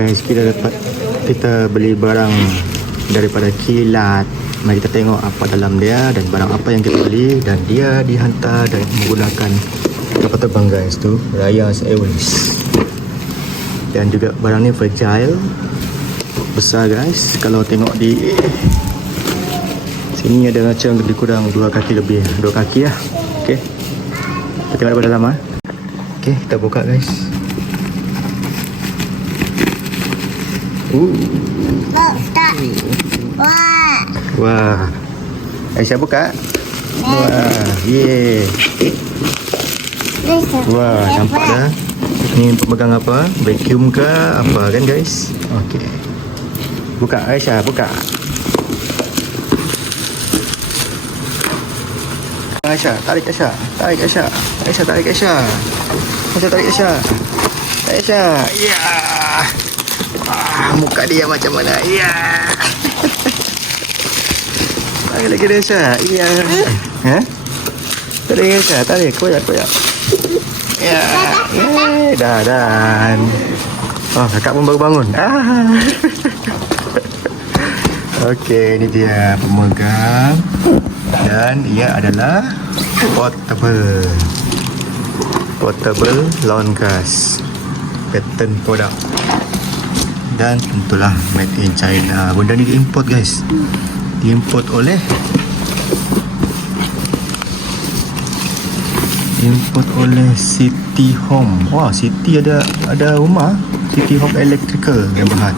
Guys, kita dapat kita beli barang daripada kilat. Mari kita tengok apa dalam dia dan barang apa yang kita beli dan dia dihantar dan menggunakan kapal terbang guys tu Rayas Airways. Dan juga barang ni fragile besar guys. Kalau tengok di sini ada macam lebih kurang dua kaki lebih, dua kaki lah. Okey. Kita tengok daripada dalam ah. Okey, kita buka guys. Uh. Tak. Wah. Wah. Aisyah buka. Wah, yeah. Wah, nampak dah. Ni pemegang apa? Vacuum ke apa kan guys? Okey. Buka Aisyah, buka. Aisyah, tarik Aisyah. Tarik Aisyah. Aisyah tarik Aisyah. Aisyah tarik Aisyah. Aisyah. Ya. Ah, muka dia macam mana? Ya. Tarik lagi dia Aisyah. Ya. Ha? Tarik Aisyah, tarik. Koyak, koyak. Ya. Yeah. Dah, dah. Oh, kakak pun baru bangun. Ah. Okey, ini dia pemegang dan ia adalah portable portable lawn gas pattern product dan tentulah made in China. Benda ni diimport guys. Diimport oleh import oleh City Home. Wah City ada ada rumah. City Home Electrical yang berhad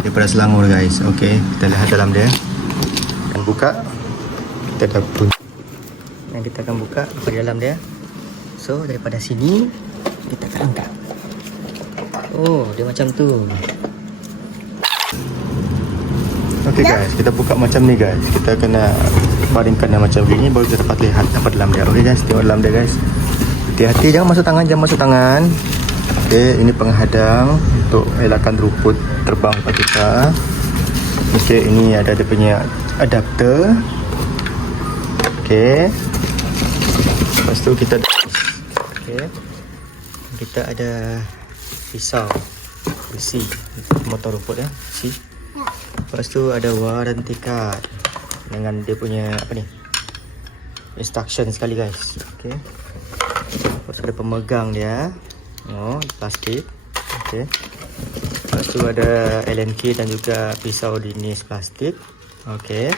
daripada Selangor guys. Okey, kita lihat dalam dia. Akan buka. Kita dah pun yang kita akan buka apa di dalam dia. So daripada sini kita akan angkat. Oh dia macam tu Okey guys, kita buka macam ni guys. Kita kena baringkan dia macam ni baru kita dapat lihat apa dalam dia. Okey guys, tengok dalam dia guys. Hati-hati jangan masuk tangan, jangan masuk tangan. Okey, ini penghadang untuk elakkan rumput terbang pada kita. Okey, ini ada dia punya adapter. Okey. Lepas tu kita Okey. Kita ada pisau besi motor rumput ya. Si. Lepas tu ada warranty card dengan dia punya apa ni? Instruction sekali guys. Okey. Lepas tu ada pemegang dia. Oh, plastik. Okey. Lepas tu ada key dan juga pisau jenis plastik. Okey.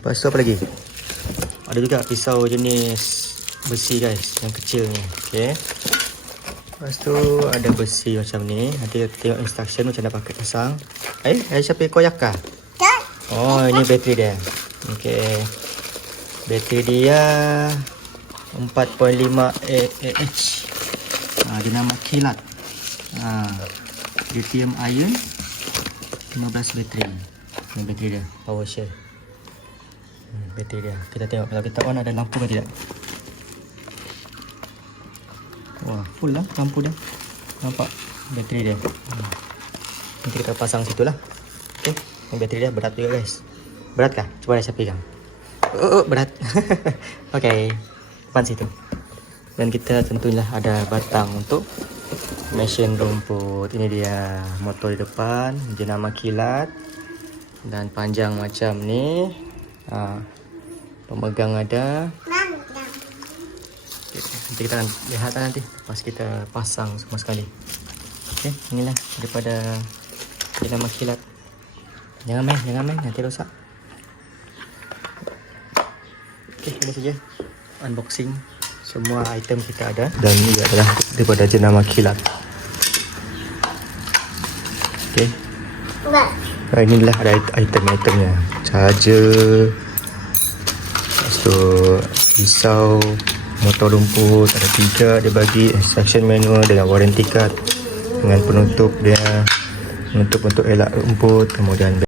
Lepas tu apa lagi? Ada juga pisau jenis besi guys, yang kecil ni. Okey. Lepas tu ada besi macam ni. Nanti kita tengok instruction macam mana pakai pasang. Eh, Aisyah pergi koyak kah? Oh, ini bateri dia. Okey. Bateri dia 4.5 AH. Ha, dia nama kilat. Ha, lithium ion 15 bateri. Ini bateri dia, power share. Hmm, bateri dia. Kita tengok kalau kita on ada lampu ke tidak. Full lah lampu dia. Nampak bateri dia. Nanti kita pasang situ lah. Okay. Ini bateri dia berat juga guys. Berat kah? Cuba saya pegang. Oh, oh berat. okay. Depan situ. Dan kita tentunya ada batang untuk mesin rumput. Ini dia motor di depan. Jenama kilat. Dan panjang macam ni. Ha. Pemegang ada. Nanti kita akan lihat nanti pas kita pasang semua sekali. Okey, inilah daripada jenama kilat. Jangan main, jangan main nanti rosak. Okey, ini saja unboxing semua item kita ada dan ini adalah daripada jenama kilat. Okey. Wah. Ah, inilah ada it- item-itemnya. Charger. Lepas tu pisau, motor rumput ada tiga dia bagi instruction manual dengan warranty card dengan penutup dia penutup untuk elak rumput kemudian